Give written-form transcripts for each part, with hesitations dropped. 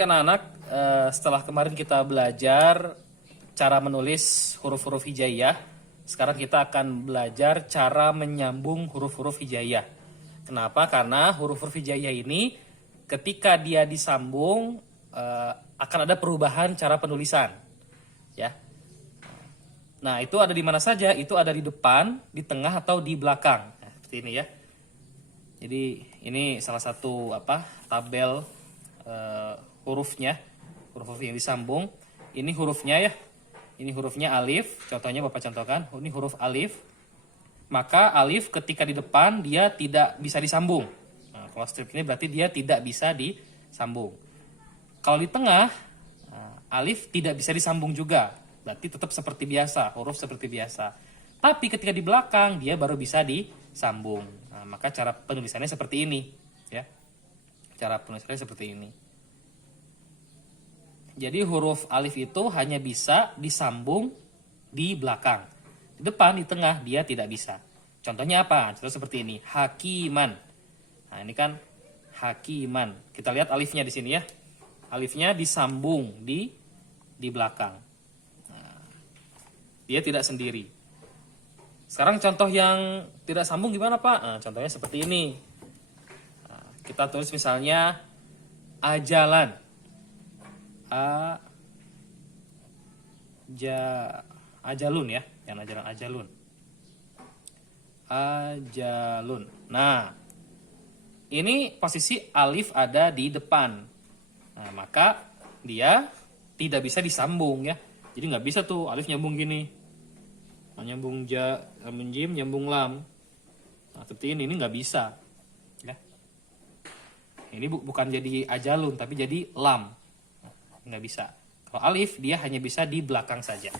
Baik anak-anak, setelah kemarin kita belajar cara menulis huruf-huruf hijaiyah, sekarang kita akan belajar cara menyambung huruf-huruf hijaiyah. Kenapa? Karena huruf-huruf hijaiyah ini ketika dia disambung akan ada perubahan cara penulisan. Ya. Nah, itu ada di mana saja? Itu ada di depan, di tengah atau di belakang. Nah, seperti ini ya. Jadi ini salah satu tabel hurufnya, huruf yang disambung. Ini hurufnya ya. Ini hurufnya alif. Contohnya Bapak contohkan. Ini huruf alif. Maka alif ketika di depan dia tidak bisa disambung. Nah, kalau strip ini berarti dia tidak bisa disambung. Kalau di tengah, alif tidak bisa disambung juga. Berarti tetap seperti biasa, huruf seperti biasa. Tapi ketika di belakang dia baru bisa disambung. Nah, maka cara penulisannya seperti ini, ya. Cara penulisannya seperti ini. Jadi huruf alif itu hanya bisa disambung di belakang. Di depan, di tengah dia tidak bisa. Contohnya apa? Contoh seperti ini, hakiman. Nah, ini kan hakiman. Kita lihat alifnya di sini ya. Alifnya disambung di belakang. Nah, dia tidak sendiri. Sekarang contoh yang tidak sambung gimana Pak? Nah, contohnya seperti ini. Nah, kita tulis misalnya ajalan. Ajalun ya. Yang ajalan ajalun. Ajalun. Nah, ini posisi alif ada di depan. Nah, maka dia tidak bisa disambung ya. Jadi nggak bisa tuh alif nyambung gini. Nyambung nyambung jim, nyambung lam. Nah, seperti ini nggak bisa. Ya. Ini bukan jadi ajalun, tapi jadi lam. Nah, nggak bisa. Kalau alif, dia hanya bisa di belakang saja.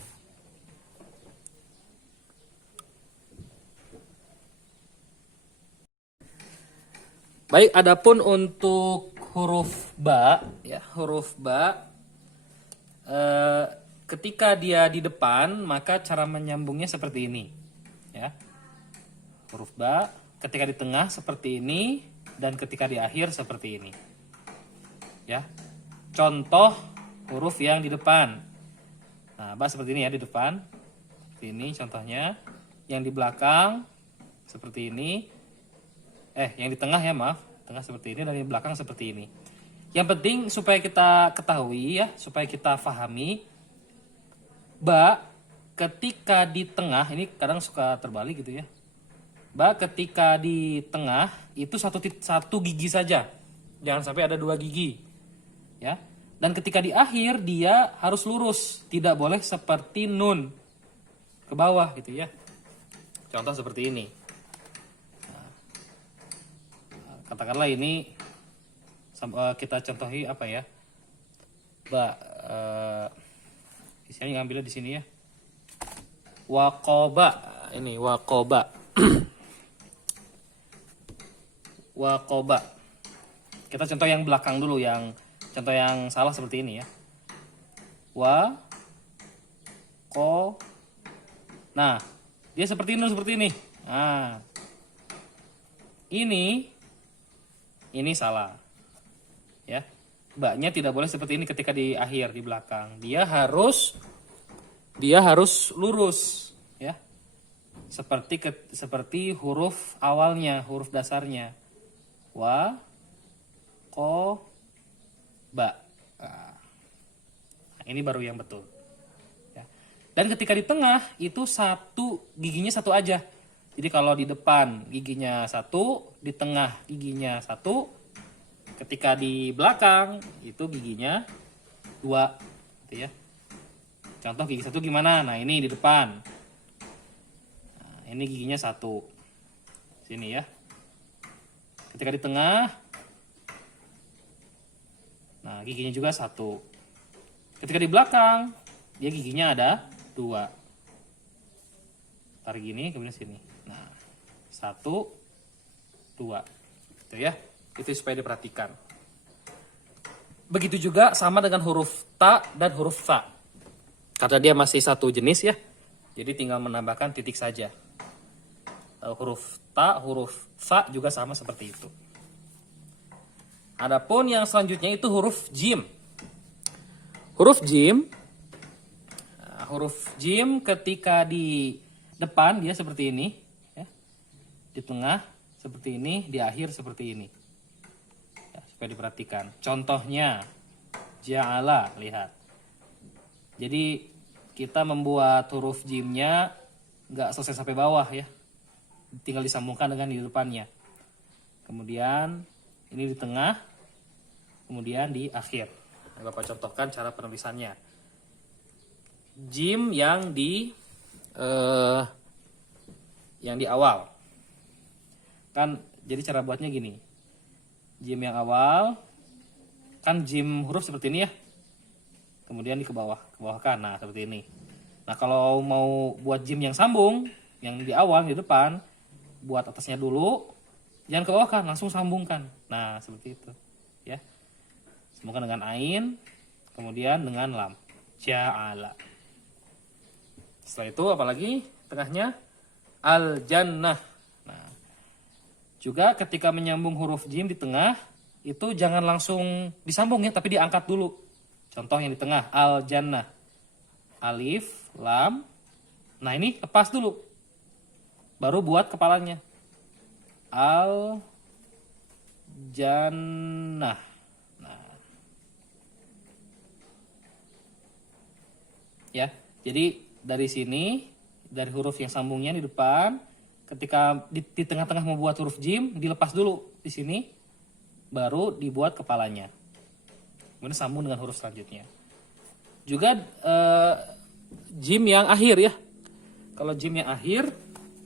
Baik, adapun untuk huruf ba, ya huruf ba, ketika dia di depan, maka cara menyambungnya seperti ini, ya. Huruf ba, ketika di tengah seperti ini, dan ketika di akhir seperti ini, ya. Contoh huruf yang di depan, nah ba seperti ini ya di depan, seperti ini contohnya, yang di belakang seperti ini. Yang di tengah ya maaf, tengah seperti ini dan di belakang seperti ini. Yang penting supaya kita ketahui ya, supaya kita pahami, ba ketika di tengah ini kadang suka terbalik gitu ya. Ba ketika di tengah itu satu gigi saja, jangan sampai ada 2 gigi, ya. Dan ketika di akhir dia harus lurus, tidak boleh seperti nun ke bawah gitu ya. Contoh seperti ini. Katakanlah ini kita contohi apa ya? Ba di sini ngambilnya di sini ya. Waqoba. Ini waqoba. Waqoba. Kita contoh yang belakang dulu, yang contoh yang salah seperti ini ya. Nah, dia seperti ini. Nah. Ini salah. Ya. Ba-nya tidak boleh seperti ini ketika di akhir, di belakang. Dia harus lurus, ya. Seperti huruf awalnya, huruf dasarnya. Wa ko ba. Nah, ini baru yang betul. Ya. Dan ketika di tengah itu giginya satu aja. Jadi kalau di depan giginya 1, di tengah giginya 1, ketika di belakang itu giginya 2, gitu ya. Contoh gigi 1 gimana? Nah ini di depan. Nah, ini giginya 1, sini ya. Ketika di tengah, nah giginya juga 1. Ketika di belakang, dia giginya ada 2. Tarik gini, kemudian sini. Nah, 1, 2. Gitu ya. Itu supaya diperhatikan. Begitu juga sama dengan huruf ta dan huruf fa. Karena dia masih satu jenis ya. Jadi tinggal menambahkan titik saja. Huruf ta, huruf fa juga sama seperti itu. Adapun yang selanjutnya itu huruf jim. Huruf jim, huruf jim ketika di depan dia seperti ini, ya. Di tengah seperti ini, di akhir seperti ini. Ya, supaya diperhatikan. Contohnya, ja'ala, lihat. Jadi kita membuat huruf jimnya nggak selesai sampai bawah ya, tinggal disambungkan dengan di depannya. Kemudian ini di tengah, kemudian di akhir. Bapak contohkan cara penulisannya. Jim yang di awal. Kan jadi cara buatnya gini. Jim yang awal kan jim huruf seperti ini ya. Kemudian di ke bawahkan. Nah, seperti ini. Nah, kalau mau buat jim yang sambung, yang di awal di depan, buat atasnya dulu, jangan ke bawahkan, langsung sambungkan. Nah, seperti itu, ya. Sambungkan dengan ain, kemudian dengan lam. Ja'ala. Setelah itu apalagi tengahnya al-jannah. Nah, juga ketika menyambung huruf jim di tengah itu jangan langsung disambung ya, tapi diangkat dulu. Contoh yang di tengah al-jannah. Alif, lam. Nah, ini lepas dulu. Baru buat kepalanya. Al-jannah. Ya, jadi dari sini, dari huruf yang sambungnya di depan, ketika di tengah-tengah membuat huruf jim, dilepas dulu di sini, baru dibuat kepalanya. Kemudian sambung dengan huruf selanjutnya. Juga jim yang akhir ya. Kalau jim yang akhir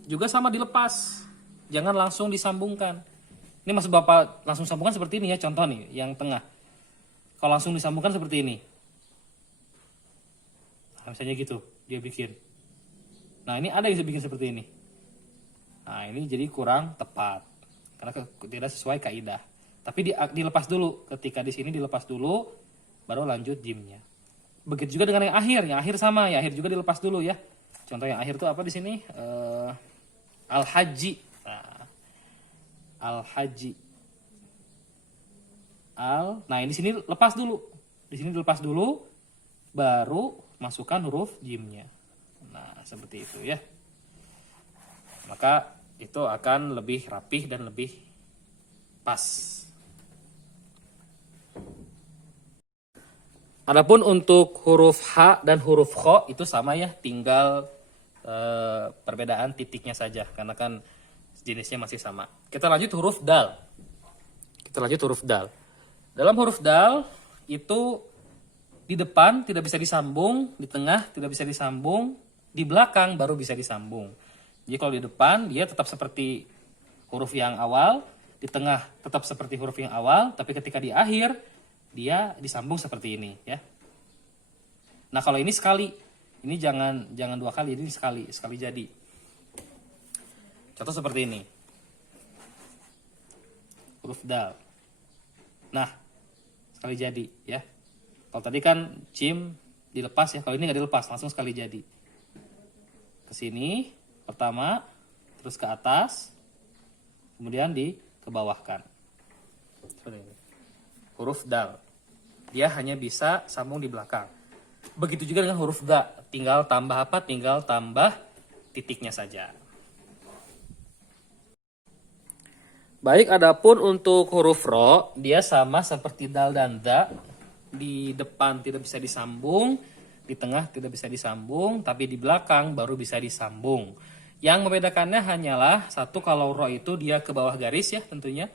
juga sama dilepas, jangan langsung disambungkan. Ini maksud Bapak langsung sambungkan seperti ini ya, contoh nih yang tengah. Kalau langsung disambungkan seperti ini. Nah, misalnya gitu, dia bikin. Nah, ini ada yang bikin seperti ini. Nah, ini jadi kurang tepat. Karena tidak sesuai kaidah. Tapi dilepas dulu. Ketika di sini dilepas dulu, baru lanjut jimnya. Begitu juga dengan yang akhir. Yang akhir sama, yang akhir juga dilepas dulu ya. Contoh yang akhir itu apa di sini? Al-Haji. Nah, Al-Haji. Nah, ini di sini lepas dulu. Di sini dilepas dulu, baru masukkan huruf jimnya. Nah, seperti itu ya. Maka itu akan lebih rapih dan lebih pas. Adapun untuk huruf H dan huruf Kho itu sama ya, tinggal perbedaan titiknya saja karena kan jenisnya masih sama. Kita lanjut huruf dal. Dalam huruf dal itu di depan tidak bisa disambung, di tengah tidak bisa disambung, di belakang baru bisa disambung. Jadi kalau di depan dia tetap seperti huruf yang awal, di tengah tetap seperti huruf yang awal, tapi ketika di akhir dia disambung seperti ini ya. Nah, kalau ini sekali, ini jangan 2 kali, ini sekali jadi. Contoh seperti ini. Huruf dal. Nah, sekali jadi ya. Kalau tadi kan jim dilepas ya, kalau ini nggak dilepas, langsung sekali jadi. Ke sini pertama, terus ke atas, kemudian dikebawahkan. Seperti ini. Huruf dal. Dia hanya bisa sambung di belakang. Begitu juga dengan huruf da, tinggal tambah apa? Tinggal tambah titiknya saja. Baik, adapun untuk huruf ro, dia sama seperti dal dan da. Di depan tidak bisa disambung, di tengah tidak bisa disambung, tapi di belakang baru bisa disambung. Yang membedakannya hanyalah satu, kalau ro itu dia ke bawah garis ya tentunya.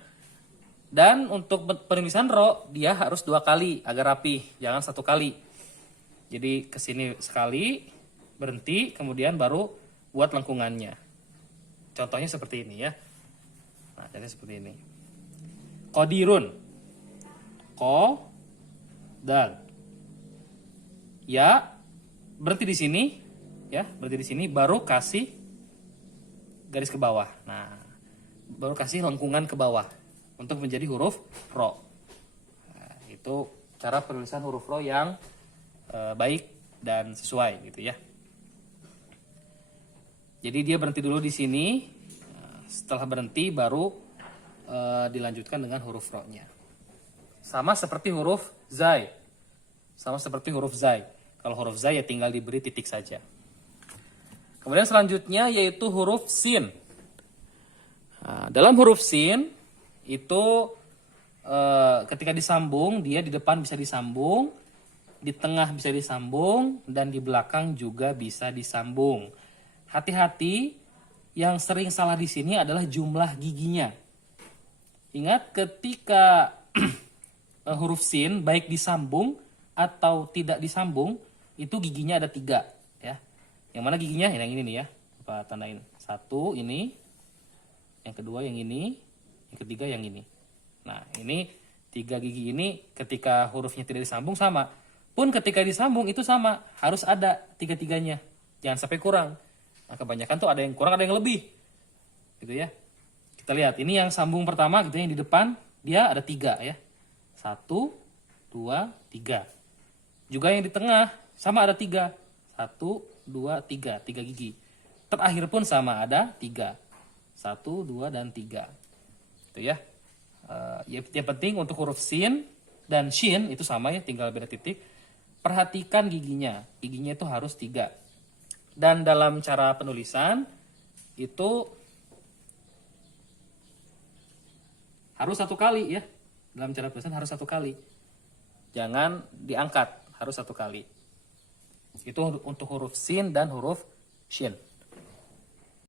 Dan untuk penulisan ro dia harus 2 kali agar rapi, jangan 1 kali. Jadi ke sini sekali, berhenti, kemudian baru buat lengkungannya. Contohnya seperti ini ya. Nah, jadi seperti ini. Qadirun. Dal. Ya, berhenti di sini, ya, berhenti di sini, baru kasih garis ke bawah. Nah, baru kasih lengkungan ke bawah untuk menjadi huruf ro. Nah, itu cara penulisan huruf ro yang baik dan sesuai gitu ya. Jadi dia berhenti dulu di sini, setelah berhenti baru dilanjutkan dengan huruf ro-nya. Sama seperti huruf zai. sama seperti huruf zai. Kalau huruf zai ya tinggal diberi titik saja. Kemudian selanjutnya yaitu huruf sin. Nah, dalam huruf sin itu ketika disambung, dia di depan bisa disambung, di tengah bisa disambung, dan di belakang juga bisa disambung. Hati-hati, yang sering salah di sini adalah jumlah giginya. Ingat, ketika huruf sin baik disambung atau tidak disambung, itu giginya ada 3 ya. Yang mana giginya? Yang ini nih ya. Apa tandain? 1 ini, yang kedua yang ini, yang ketiga yang ini. Nah, ini 3 gigi ini ketika hurufnya tidak disambung sama. Pun ketika disambung itu sama, harus ada 3-3-nya. Jangan sampai kurang. Nah, kebanyakan tuh ada yang kurang, ada yang lebih. Gitu ya. Kita lihat, ini yang sambung pertama gitu, yang di depan dia ada 3 ya. 1, 2, 3. Juga yang di tengah sama ada 3. 1, 2, 3. 3 gigi. Terakhir pun sama ada 3. 1, 2, dan 3. Itu ya. Yang penting untuk huruf sin dan shin itu sama ya, tinggal beda titik. Perhatikan giginya. Giginya itu harus 3. Dan dalam cara penulisan itu harus 1 kali ya. Dalam cara penulisan harus 1 kali. Jangan diangkat, harus 1 kali. Itu untuk huruf sin dan huruf shin.